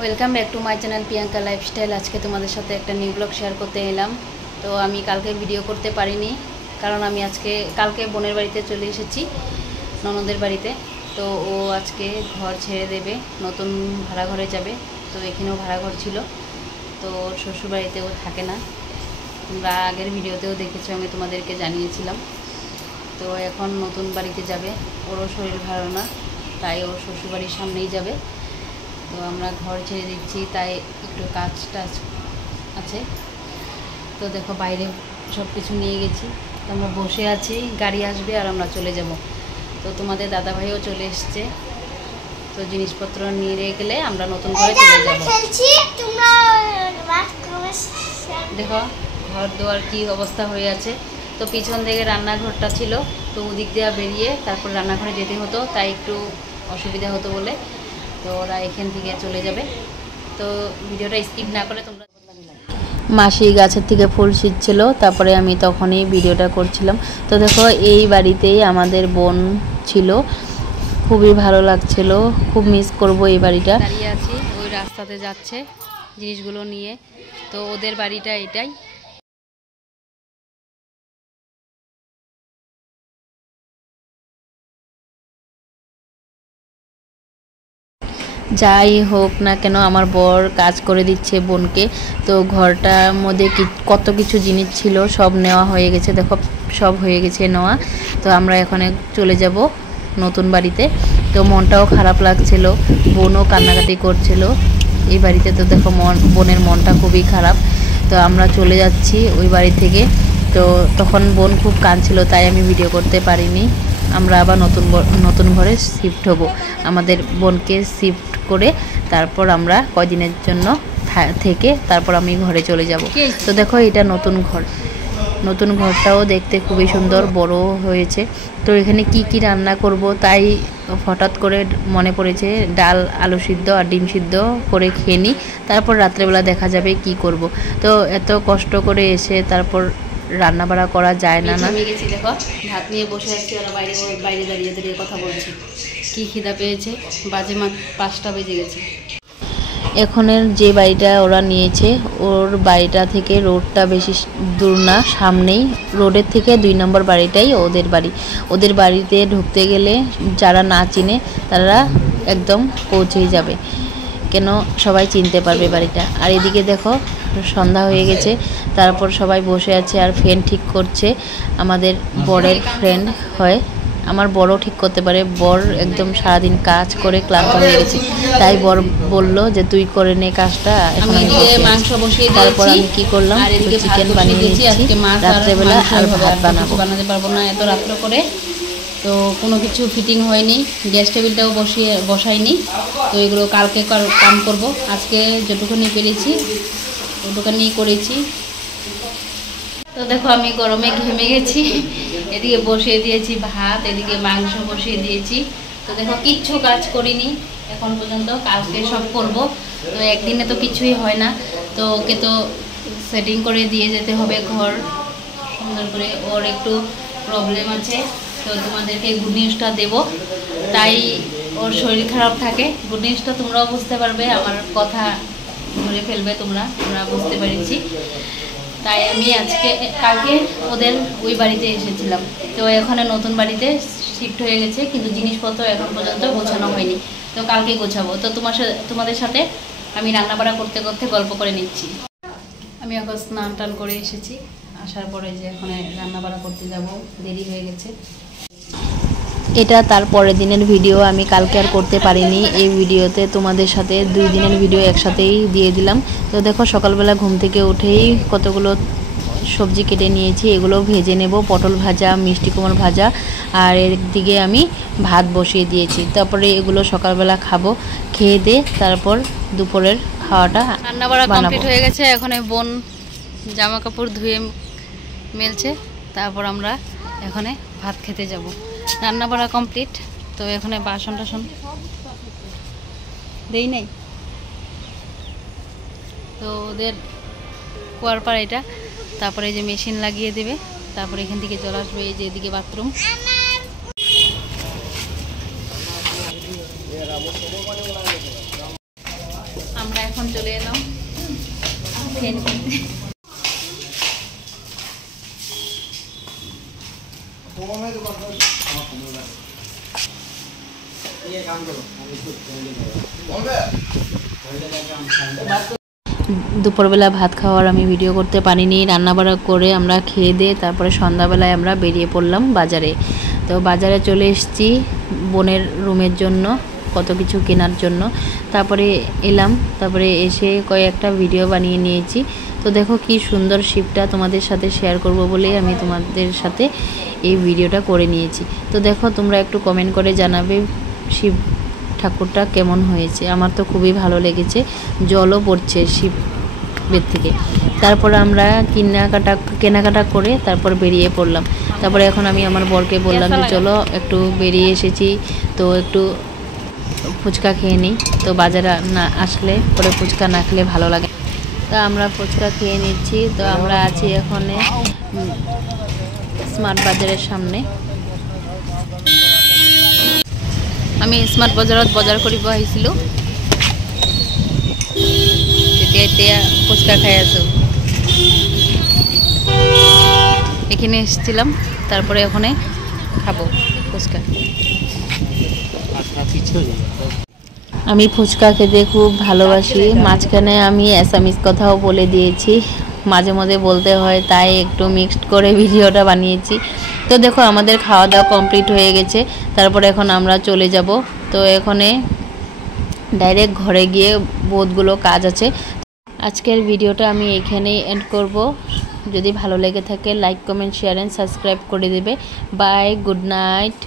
Welcome back to my channel Priyanka lifestyle. আজকে তোমাদের সাথে একটা নিউ ব্লগ শেয়ার করতে এলাম। তো আমি কালকে ভিডিও করতে পারিনি, কারণ আমি কালকে বোনের বাড়িতে চলে এসেছি, ননদের বাড়িতে। তো ও আজকে ঘর ছেড়ে দেবে, নতুন ভাড়া ঘরে যাবে। তো এখানেও ভাড়া ঘর ছিল, তো ওর শ্বশুরবাড়িতে ও থাকে না। তোমরা আগের ভিডিওতেও দেখেছো, আমি তোমাদেরকে জানিয়েছিলাম। তো এখন নতুন বাড়িতে যাবে, ওরও শরীর ভালো না, তাই ওর শ্বশুরবাড়ির সামনেই যাবে। তো আমরা ঘর ছেড়ে দিচ্ছি, তাই একটু কাজ টাজ আছে। তো দেখো বাইরে সব কিছু নিয়ে গেছি, তো আমরা বসে আছি, গাড়ি আসবে আর আমরা চলে যাব। তো তোমাদের দাদাভাইও চলে এসছে, তো জিনিসপত্র নিয়ে গেলে আমরা নতুন ঘরে চলে যাব। দেখো ঘর দুয়ার কি অবস্থা হয়ে আছে। তো পিছন দিকে রান্নাঘরটা ছিল, তো ওদিক দিয়ে বেরিয়ে তারপর রান্নাঘরে যেতে হতো, তাই একটু অসুবিধা হতো বলে তো ওরা এখান থেকে চলে যাবে। তো ভিডিওটা স্কিপ না করে তোমরা। মাসি গাছের থেকে ফুল ছিঁড়ছিল, তারপরে আমি তখনই ভিডিওটা করছিলাম। তো দেখো এই বাড়িতেই আমাদের বোন ছিল, খুবই ভালো লাগছিল, খুব মিস করব এই বাড়িটা। দাঁড়িয়ে আছি, ওই রাস্তাতে যাচ্ছে জিনিসগুলো নিয়ে। তো ওদের বাড়িটা এটাই। যাই হোক না কেন, আমার বর কাজ করে দিচ্ছে বোনকে। তো ঘরটার মধ্যে কত কিছু জিনিস ছিল, সব নেওয়া হয়ে গেছে। দেখো সব হয়ে গেছে নেওয়া। তো আমরা এখন চলে যাব নতুন বাড়িতে। তো মনটাও খারাপ লাগছিল, বোনও কান্নাকাটি করছিল এই বাড়িতে। তো দেখো বোনের মনটা খুবই খারাপ। তো আমরা চলে যাচ্ছি ওই বাড়ি থেকে। তো তখন বোন খুব কাঁদছিল, তাই আমি ভিডিও করতে পারিনি। আমরা আবার নতুন ঘরে শিফট হব। আমাদের বোনকে শিফট করে তারপর আমরা কয়দিনের জন্য থেকে তারপর আমি ঘরে চলে যাব। তো দেখো এটা নতুন ঘরটাও দেখতে খুবই সুন্দর, বড় হয়েছে। তো এখানে কি রান্না করব তাই হঠাৎ করে মনে পড়েছে ডাল, আলু সিদ্ধ আর ডিম সিদ্ধ করে খেয়ে নিই, তারপর রাত্রেবেলা দেখা যাবে কি করব। তো এত কষ্ট করে এসে তারপর রান্না বাড়া করা যায় না। আমি গেছি, দেখো ভাত নিয়ে বসে আছি, ওরা বাইরে দাঁড়িয়ে কথা বলছি। কি খিদা পেয়েছে, বাজে 5টা বেজে গেছে। এখনের যে বাড়িটা ওরা নিয়েছে, ওর বাড়িটা থেকে রোডটা বেশি দূর না, সামনেই। রোডের থেকে 2 নম্বর বাড়িটাই ওদের বাড়ি। ওদের বাড়িতে ঢুকতে গেলে যারা না চিনে তারা একদম পৌঁছেই যাবে, কেন সবাই চিনতে পারবে বাড়িটা। আর এদিকে দেখো সন্ধ্যা হয়ে গেছে, তারপর সবাই বসে আছে আর ফ্রেন্ড ঠিক করছে। আমাদের বরের ফ্রেন্ড হয়, আমার বড় ঠিক করতে পারে। বর একদম সারাদিন কাজ করে ক্লান্ত হয়ে গেছে, তাই বর বলল যে তুই করে নে কাজটা। এখন মাংস বসিয়ে দিয়েছি, তারপর আমি কি করলাম, চিকেন বানিয়ে নিয়েছি। রাত্রেবেলা আর ভাত বানাতে পারবো না এত রাত্র করে। তো কোনো কিছু ফিটিং হয়নি, গ্যাস টেবিলটাও বসাইনি। তো এগুলো কালকে কাম করব। আজকে যেটুকুনি পেরেছি ওটুকুনি করেছি। তো দেখো আমি গরমে ঘেমে গেছি, এদিকে বসিয়ে দিয়েছি ভাত, এদিকে মাংস বসিয়ে দিয়েছি। তো দেখো কিচ্ছু কাজ করিনি এখন পর্যন্ত, কালকে সব করব। তো একদিনে তো কিছুই হয় না। তো ওকে তো সেটিং করে দিয়ে যেতে হবে ঘর সুন্দর করে। ওর একটু প্রবলেম আছে, তো তোমাদেরকে গুড নিউজটা দেবো, তাই ওর শরীর খারাপ থাকে। গুড নিউজটা তোমরাও বুঝতে পারবে, আমার কথা ধরে ফেলবে তোমরা বুঝতে পেরেছি। তাই আমি কালকে ওদের ওই বাড়িতে এসেছিলাম। তো এখানে নতুন বাড়িতে শিফট হয়ে গেছে, কিন্তু জিনিসপত্র এখন পর্যন্ত গোছানো হয়নি। তো কালকে গোছাবো। তো তোমাদের সাথে আমি রান্নাবাড়া করতে করতে গল্প করে নিচ্ছি। আমি এখন স্নান টান করে এসেছি, আসার পরে যে এখন রান্নাবাড়া করতে যাব, দেরি হয়ে গেছে। এটা তার পরের দিনের ভিডিও, আমি কালকে আর করতে পারিনি। এই ভিডিওতে তোমাদের সাথে 2 দিনের ভিডিও একসাথেই দিয়ে দিলাম। তো দেখো সকালবেলা ঘুম থেকে উঠেই কতগুলো সবজি কেটে নিয়েছি, এগুলো ভেজে নেব। পটল ভাজা, মিষ্টি কুমড় ভাজা, আর এর দিকে আমি ভাত বসিয়ে দিয়েছি। তারপরে এগুলো সকালবেলা খাবো, খেয়ে দিয়ে তারপর দুপুরের খাওয়াটা রান্নাবাড়া কমপ্লিট হয়ে গেছে। এখন বোন জামা কাপড় ধুয়ে মেলছে, তারপর আমরা এখানে ভাত খেতে যাব। রান্না বাড়া কমপ্লিট। তো এখানে বাসন টাসন দেই নাই, তো ওদের কুয়ার পাড় এটা। তারপরে এই যে মেশিন লাগিয়ে দেবে, তারপরে এখান থেকে জল আসবে। এই যে এদিকে বাথরুম। আমরা এখন চলে এলাম ফ্যান কিনতে। দুপুরবেলা ভাত খাওয়ার আমি ভিডিও করতে পারিনি, রান্নাবাড়া করে আমরা খেয়ে দিয়ে তারপরে সন্ধ্যাবেলায় আমরা বেরিয়ে পড়লাম বাজারে। তো বাজারে চলে এসেছি বোনের রুমের জন্য কত কিছু কেনার জন্য। তারপরে এলাম, তারপরে এসে কয়েকটা ভিডিও বানিয়ে নিয়েছি। তো দেখো কি সুন্দর শিবটা তোমাদের সাথে শেয়ার করব বলেই আমি তোমাদের সাথে এই ভিডিওটা করে নিয়েছি। তো দেখো তোমরা একটু কমেন্ট করে জানাবে শিব ঠাকুরটা কেমন হয়েছে। আমার তো খুবই ভালো লেগেছে, জলও পড়ছে শিবের থেকে। তারপর আমরা কেনাকাটা করে তারপর বেরিয়ে পড়লাম। তারপরে এখন আমি আমার বরকে বললাম যে চলো একটু বেরিয়ে এসেছি, তো একটু ফুচকা খেয়ে নিই। তো বাজারে না আসলে পরে ফুচকা না খেলে ভালো লাগে। তো আমরা ফুচকা খেয়ে নিচ্ছি। তো আমরা আছি এখানে স্মার্ট বাজারের সামনে। আমি স্মার্ট বাজারত বজাৰ কৰিব আহিছিলোঁ, এতিয়া ফুচকা খাই আছোঁ। এখানে এসেছিলাম, তারপরে ওখানে খাবো ফুচকা। আমি ফুচকা খেতে খুব ভালোবাসি। মাঝখানে আমি অ্যাসামিজ কথাও বলে দিয়েছি, মাঝে মাঝে বলতে হয়, তাই একটু মিক্সড করে ভিডিওটা বানিয়েছি। তো দেখো আমাদের খাওয়া দাওয়া কমপ্লিট হয়ে গেছে। তারপরে এখন আমরা চলে যাব। তো এখানে ডাইরেক্ট ঘরে গিয়ে বহুতগুলো কাজ আছে। আজকের ভিডিওটা আমি এখানেই এন্ড করব। যদি ভালো লেগে থাকে like comment share and subscribe করে দেবে। Bye, good night.